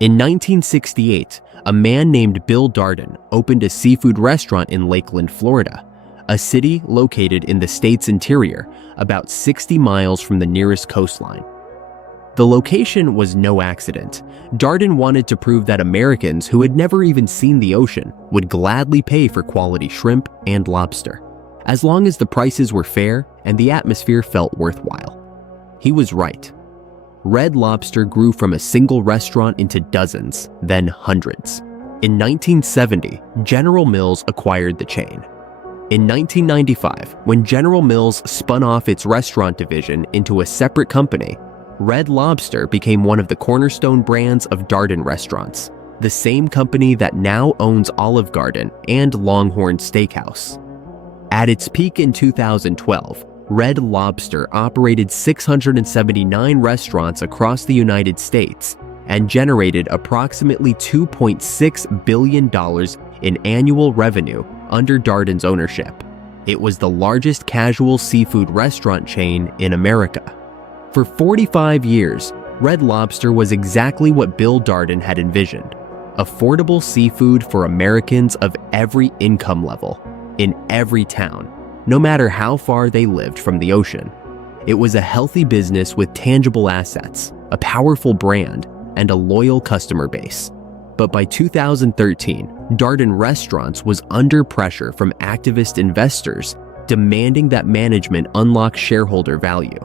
In 1968, a man named Bill Darden opened a seafood restaurant in Lakeland, Florida, a city located in the state's interior, about 60 miles from the nearest coastline. The location was no accident. Darden wanted to prove that Americans who had never even seen the ocean would gladly pay for quality shrimp and lobster, as long as the prices were fair and the atmosphere felt worthwhile. He was right. Red Lobster grew from a single restaurant into dozens, then hundreds. In 1970, General Mills acquired the chain. In 1995, when General Mills spun off its restaurant division into a separate company, Red Lobster became one of the cornerstone brands of Darden Restaurants, the same company that now owns Olive Garden and Longhorn Steakhouse. At its peak in 2012, Red Lobster operated 679 restaurants across the United States and generated approximately $2.6 billion in annual revenue under Darden's ownership. It was the largest casual seafood restaurant chain in America. For 45 years, Red Lobster was exactly what Bill Darden had envisioned: affordable seafood for Americans of every income level, in every town, no matter how far they lived from the ocean. It was a healthy business with tangible assets, a powerful brand, and a loyal customer base. But by 2013, Darden Restaurants was under pressure from activist investors demanding that management unlock shareholder value.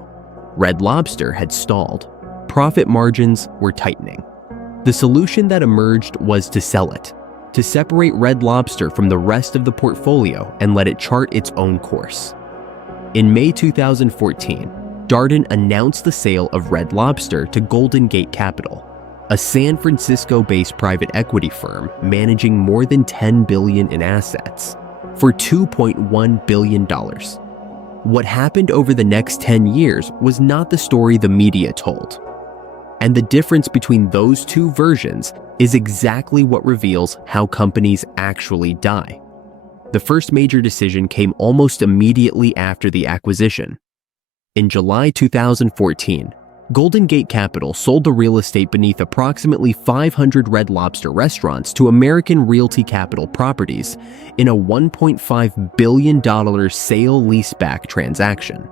Red Lobster had stalled. Profit margins were tightening. The solution that emerged was to sell it, to separate Red Lobster from the rest of the portfolio and let it chart its own course. In May 2014, Darden announced the sale of Red Lobster to Golden Gate Capital, a San Francisco-based private equity firm managing more than $10 billion in assets, for $2.1 billion. What happened over the next 10 years was not the story the media told. And the difference between those two versions is exactly what reveals how companies actually die. The first major decision came almost immediately after the acquisition. In July 2014, Golden Gate Capital sold the real estate beneath approximately 500 Red Lobster restaurants to American Realty Capital Properties in a $1.5 billion sale-leaseback transaction.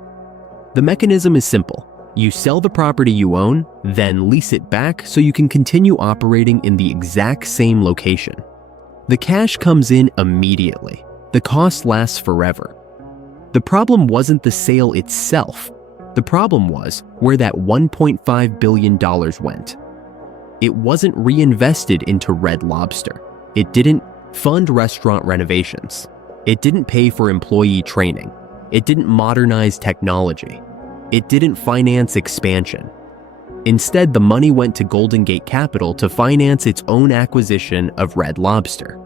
The mechanism is simple. You sell the property you own, then lease it back so you can continue operating in the exact same location. The cash comes in immediately. The cost lasts forever. The problem wasn't the sale itself. The problem was where that $1.5 billion went. It wasn't reinvested into Red Lobster. It didn't fund restaurant renovations. It didn't pay for employee training. It didn't modernize technology. It didn't finance expansion. Instead, the money went to Golden Gate Capital to finance its own acquisition of Red Lobster.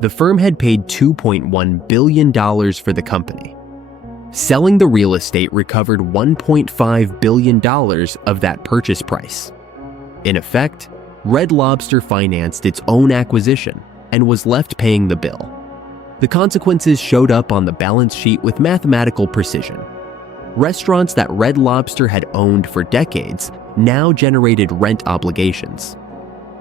The firm had paid $2.1 billion for the company. Selling the real estate recovered $1.5 billion of that purchase price. In effect, Red Lobster financed its own acquisition and was left paying the bill. The consequences showed up on the balance sheet with mathematical precision. Restaurants that Red Lobster had owned for decades now generated rent obligations.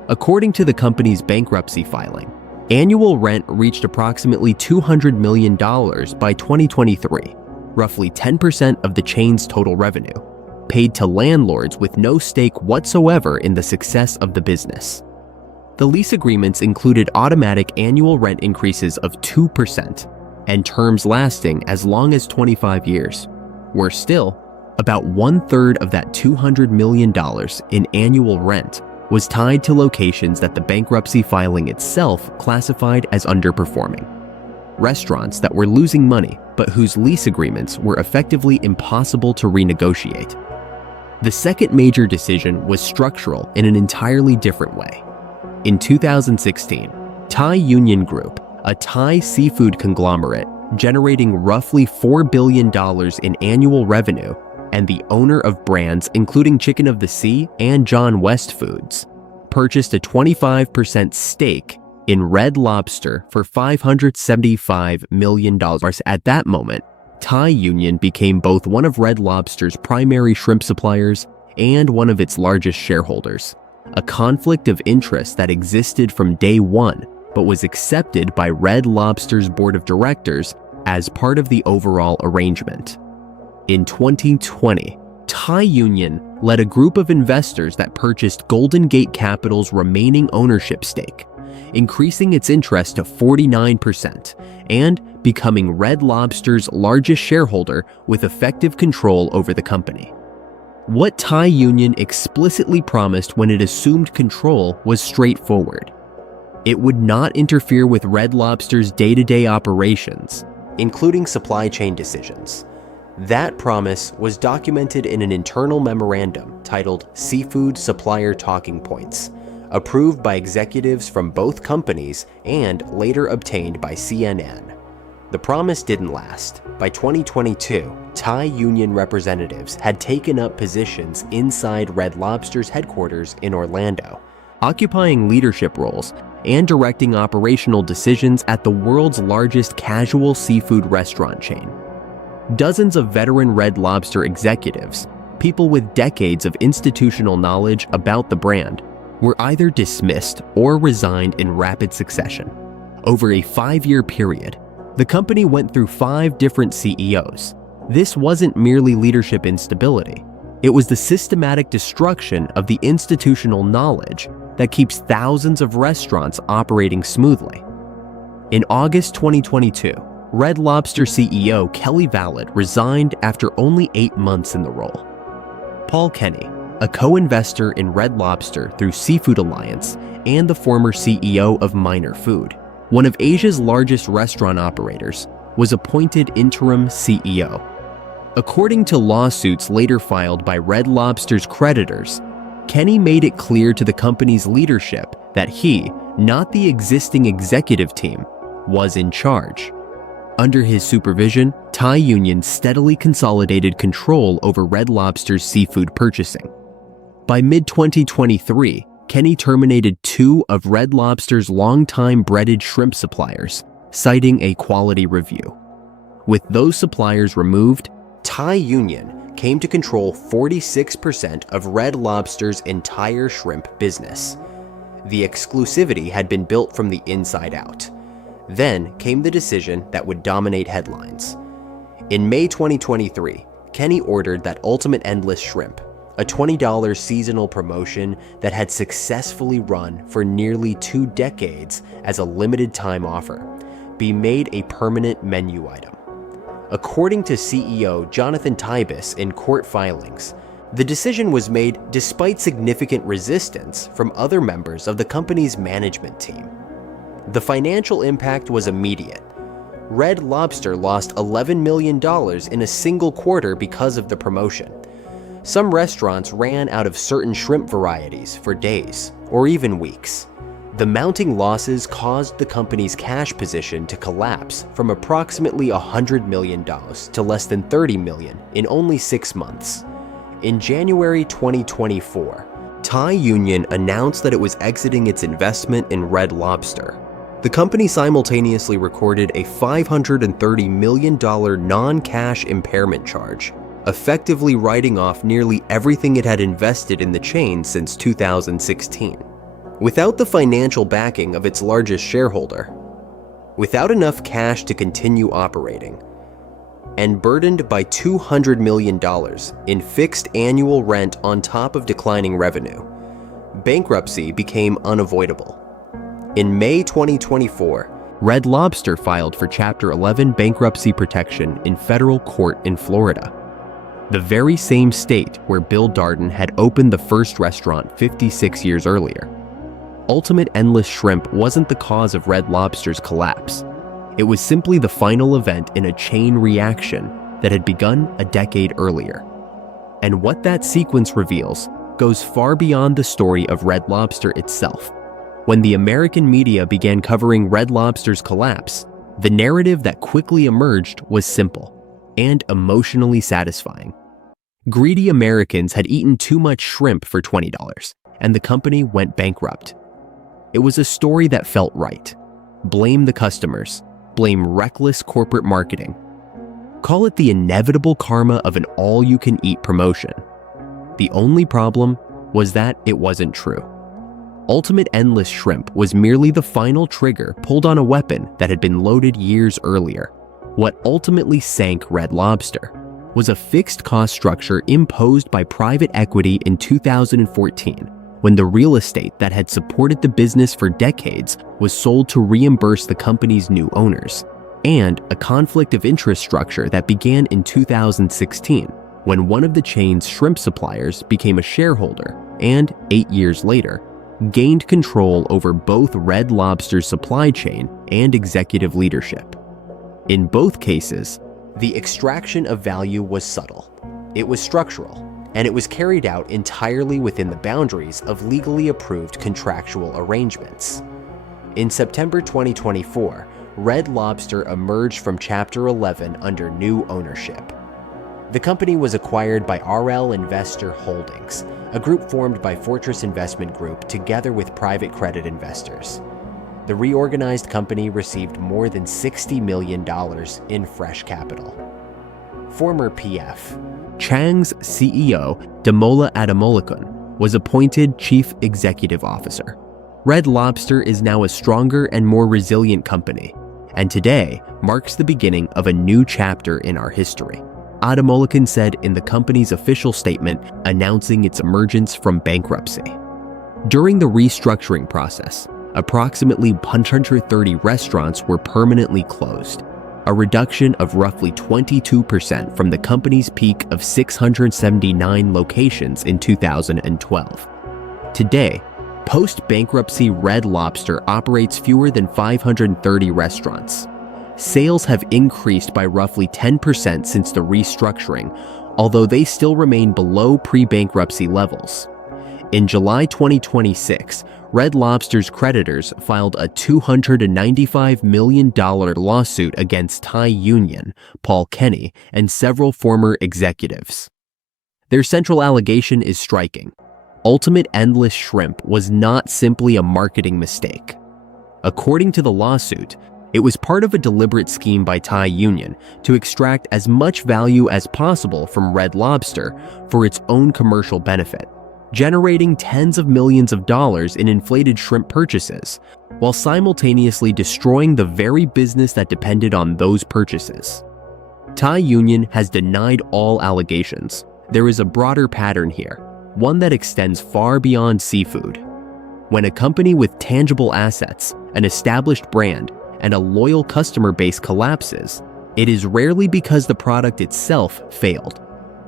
According to the company's bankruptcy filing, annual rent reached approximately $200 million by 2023. Roughly 10% of the chain's total revenue, paid to landlords with no stake whatsoever in the success of the business. The lease agreements included automatic annual rent increases of 2% and terms lasting as long as 25 years. Worse still, about 1/3 of that $200 million in annual rent was tied to locations that the bankruptcy filing itself classified as underperforming. Restaurants that were losing money but whose lease agreements were effectively impossible to renegotiate. The second major decision was structural in an entirely different way. In 2016, Thai Union Group, a Thai seafood conglomerate generating roughly $4 billion in annual revenue and the owner of brands including Chicken of the Sea and John West Foods, purchased a 25% stake in Red Lobster for $575 million. At that moment, Thai Union became both one of Red Lobster's primary shrimp suppliers and one of its largest shareholders. a conflict of interest that existed from day one but was accepted by Red Lobster's board of directors as part of the overall arrangement. In 2020, Thai Union led a group of investors that purchased Golden Gate Capital's remaining ownership stake, increasing its interest to 49% and becoming Red Lobster's largest shareholder with effective control over the company. What Thai Union explicitly promised when it assumed control was straightforward. It would not interfere with Red Lobster's day-to-day operations, including supply chain decisions. That promise was documented in an internal memorandum titled Seafood Supplier Talking Points, approved by executives from both companies and later obtained by CNN. The promise didn't last. By 2022, Thai Union representatives had taken up positions inside Red Lobster's headquarters in Orlando, occupying leadership roles and directing operational decisions at the world's largest casual seafood restaurant chain. Dozens of veteran Red Lobster executives, people with decades of institutional knowledge about the brand, were either dismissed or resigned in rapid succession. Over a 5-year period, the company went through 5 different CEOs. This wasn't merely leadership instability. It was the systematic destruction of the institutional knowledge that keeps thousands of restaurants operating smoothly. In August 2022, Red Lobster CEO Kelly Valade resigned after only 8 months in the role. Paul Kenny, a co-investor in Red Lobster through Seafood Alliance and the former CEO of Minor Food, one of Asia's largest restaurant operators, was appointed interim CEO. According to lawsuits later filed by Red Lobster's creditors, Kenny made it clear to the company's leadership that he, not the existing executive team, was in charge. Under his supervision, Thai Union steadily consolidated control over Red Lobster's seafood purchasing. By mid-2023, Kenny terminated 2 of Red Lobster's longtime breaded shrimp suppliers, citing a quality review. With those suppliers removed, Thai Union came to control 46% of Red Lobster's entire shrimp business. The exclusivity had been built from the inside out. Then came the decision that would dominate headlines. In May 2023, Kenny ordered that Ultimate Endless Shrimp, a $20 seasonal promotion that had successfully run for nearly 2 decades as a limited-time offer, be made a permanent menu item. According to CEO Jonathan Tybus in court filings, the decision was made despite significant resistance from other members of the company's management team. The financial impact was immediate. Red Lobster lost $11 million in a single quarter because of the promotion. Some restaurants ran out of certain shrimp varieties for days or even weeks. The mounting losses caused the company's cash position to collapse from approximately $100 million to less than $30 million in only 6 months. In January 2024, Thai Union announced that it was exiting its investment in Red Lobster. The company simultaneously recorded a $530 million non-cash impairment charge, effectively writing off nearly everything it had invested in the chain since 2016. Without the financial backing of its largest shareholder, without enough cash to continue operating, and burdened by $200 million in fixed annual rent on top of declining revenue, bankruptcy became unavoidable. In May 2024, Red Lobster filed for Chapter 11 bankruptcy protection in federal court in Florida, the very same state where Bill Darden had opened the first restaurant 56 years earlier. Ultimate Endless Shrimp wasn't the cause of Red Lobster's collapse. It was simply the final event in a chain reaction that had begun a decade earlier. And what that sequence reveals goes far beyond the story of Red Lobster itself. When the American media began covering Red Lobster's collapse, the narrative that quickly emerged was simple and emotionally satisfying. Greedy Americans had eaten too much shrimp for $20, and the company went bankrupt. It was a story that felt right. Blame the customers. Blame reckless corporate marketing. Call it the inevitable karma of an all-you-can-eat promotion. The only problem was that it wasn't true. Ultimate Endless Shrimp was merely the final trigger pulled on a weapon that had been loaded years earlier. What ultimately sank Red Lobster was a fixed cost structure imposed by private equity in 2014, when the real estate that had supported the business for decades was sold to reimburse the company's new owners, and a conflict of interest structure that began in 2016, when one of the chain's shrimp suppliers became a shareholder and, 8 years later, gained control over both Red Lobster's supply chain and executive leadership. In both cases, the extraction of value was subtle, it was structural, and it was carried out entirely within the boundaries of legally approved contractual arrangements. In September 2024, Red Lobster emerged from Chapter 11 under new ownership. The company was acquired by RL Investor Holdings, a group formed by Fortress Investment Group together with private credit investors. The reorganized company received more than $60 million in fresh capital. Former PF Chang's CEO, Damola Adamolakun, was appointed Chief Executive Officer. Red Lobster is now a stronger and more resilient company, and today marks the beginning of a new chapter in our history, Adamolakun said in the company's official statement announcing its emergence from bankruptcy. During the restructuring process, approximately 130 restaurants were permanently closed, a reduction of roughly 22% from the company's peak of 679 locations in 2012. Today, post-bankruptcy Red Lobster operates fewer than 530 restaurants. Sales have increased by roughly 10% since the restructuring, although they still remain below pre-bankruptcy levels. In July 2026, Red Lobster's creditors filed a $295 million lawsuit against Thai Union, Paul Kenny, and several former executives. Their central allegation is striking. Ultimate Endless Shrimp was not simply a marketing mistake. According to the lawsuit, it was part of a deliberate scheme by Thai Union to extract as much value as possible from Red Lobster for its own commercial benefit, generating tens of millions of dollars in inflated shrimp purchases, while simultaneously destroying the very business that depended on those purchases. Thai Union has denied all allegations. There is a broader pattern here, one that extends far beyond seafood. When a company with tangible assets, an established brand, and a loyal customer base collapses, it is rarely because the product itself failed.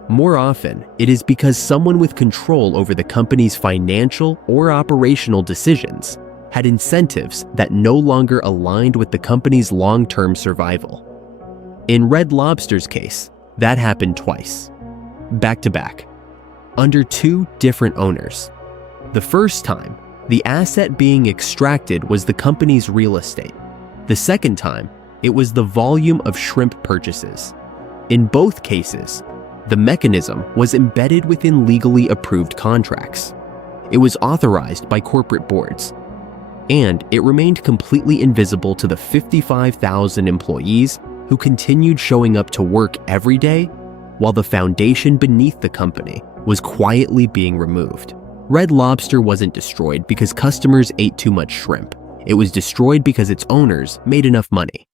More often, it is because someone with control over the company's financial or operational decisions had incentives that no longer aligned with the company's long-term survival. In Red Lobster's case, that happened twice, back-to-back, under two different owners. The first time, the asset being extracted was the company's real estate. The second time, it was the volume of shrimp purchases. In both cases, the mechanism was embedded within legally approved contracts. It was authorized by corporate boards, and it remained completely invisible to the 55,000 employees who continued showing up to work every day while the foundation beneath the company was quietly being removed. Red Lobster wasn't destroyed because customers ate too much shrimp. It was destroyed because its owners made enough money.